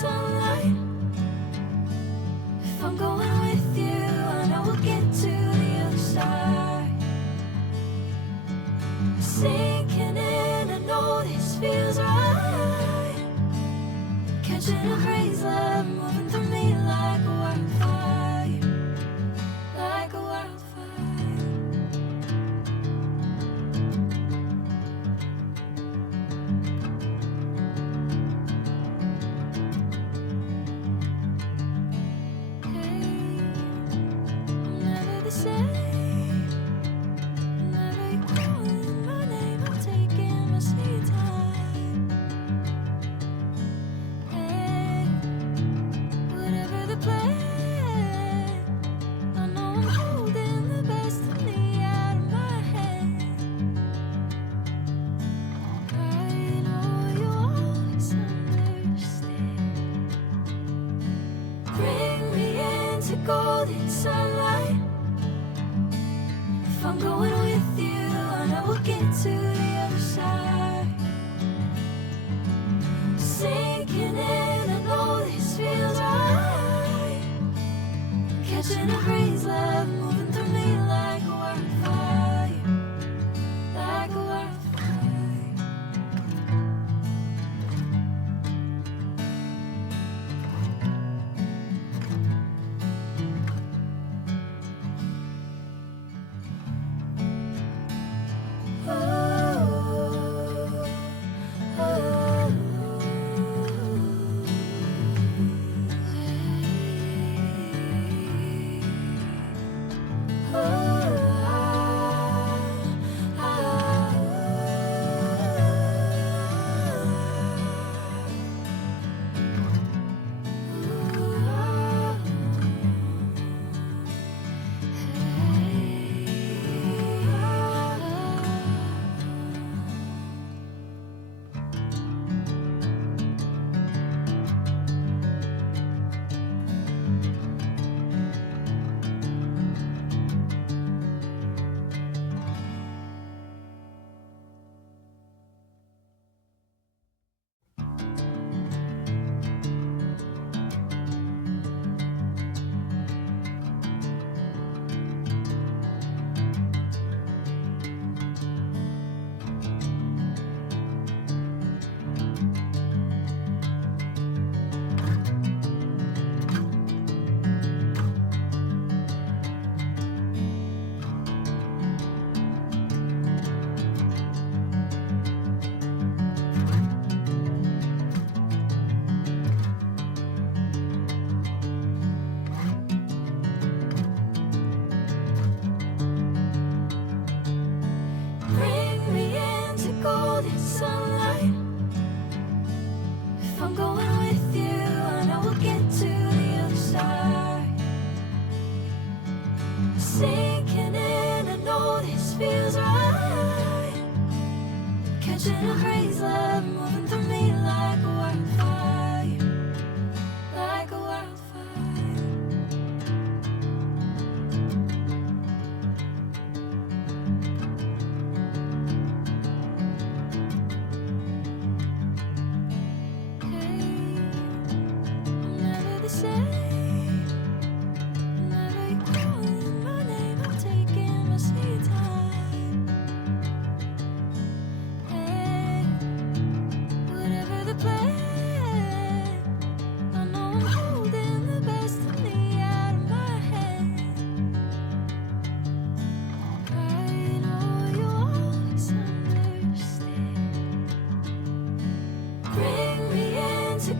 sunlight. If I'm going with you, I know we'll get to the other side. Sinking in, I know this feels right. Catching a crazy love moving through me like a wildfire, like a wildfire. Golden sunlight. If I'm going with you, I know we'll get to the other side. Sinking in, I know this feels right. Catching a crazy love moving through me like a wildfire, like a wildfire. Sunlight. If I'm going with you, I know we'll get to the other side. Sinking in, I know this feels right. Catching a crazy love moving through me like a wildfire, like a wildfire.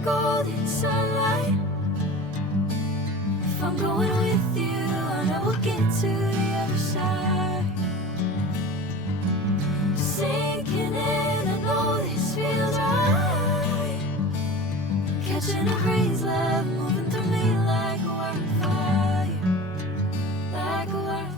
Golden sunlight. If I'm going with you, I know we'll get to the other side. Sinking in, I know this feels right. Catching a crazy love moving through me like a wildfire, like a wildfire.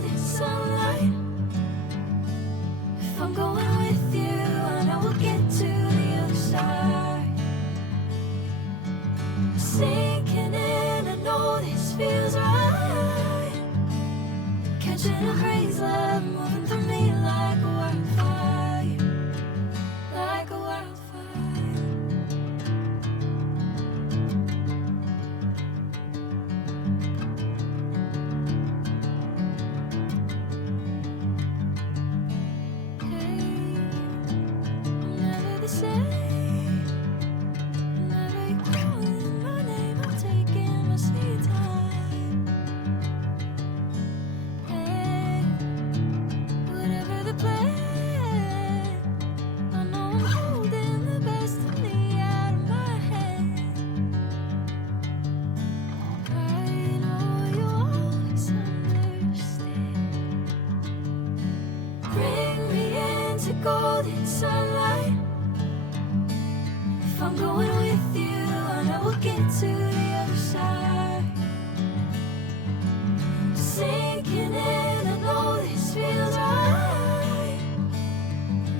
golden sunlight. If I'm going with you, I know we'll get to the other side. Sinking in, I know this feels right. Catching a crazy love moving through me like a wildfire, like a wildfire. Golden sunlight. If I'm going with you, I know we'll get to the other side. Sinking in, I know this feels right.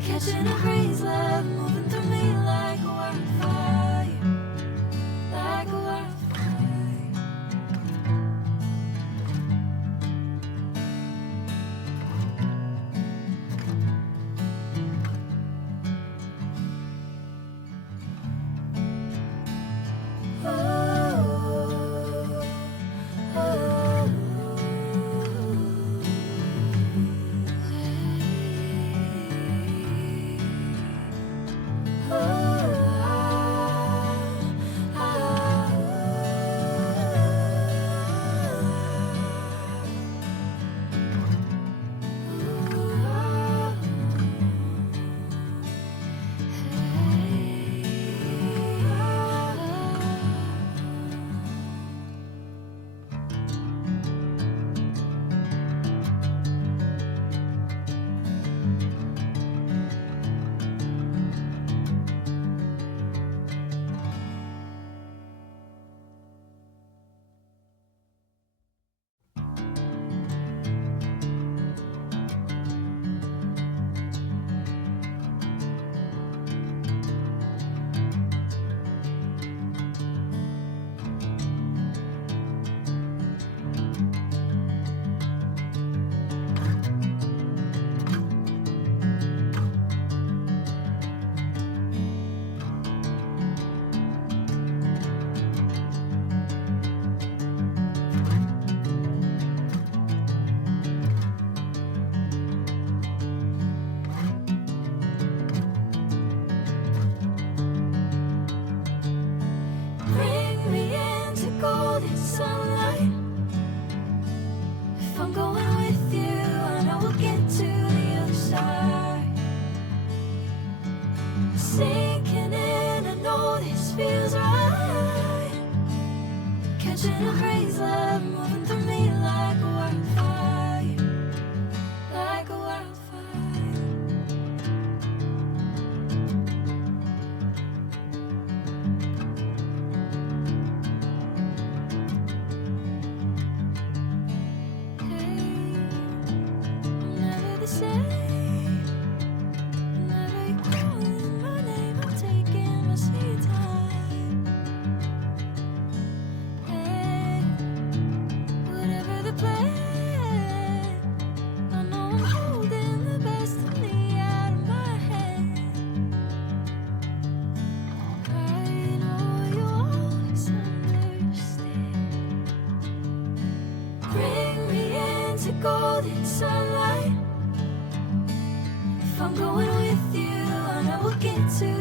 Catching a crazy love moving through me like a wildfire, like a wildfire. Golden sunlight. If I'm going with you, I know we'll get to the other side. Sinking in, I know this feels right. Catching a crazy love moving through me like a wildfire, like a wildfire. Golden sunlight. If I'm going with you, I know we'll get to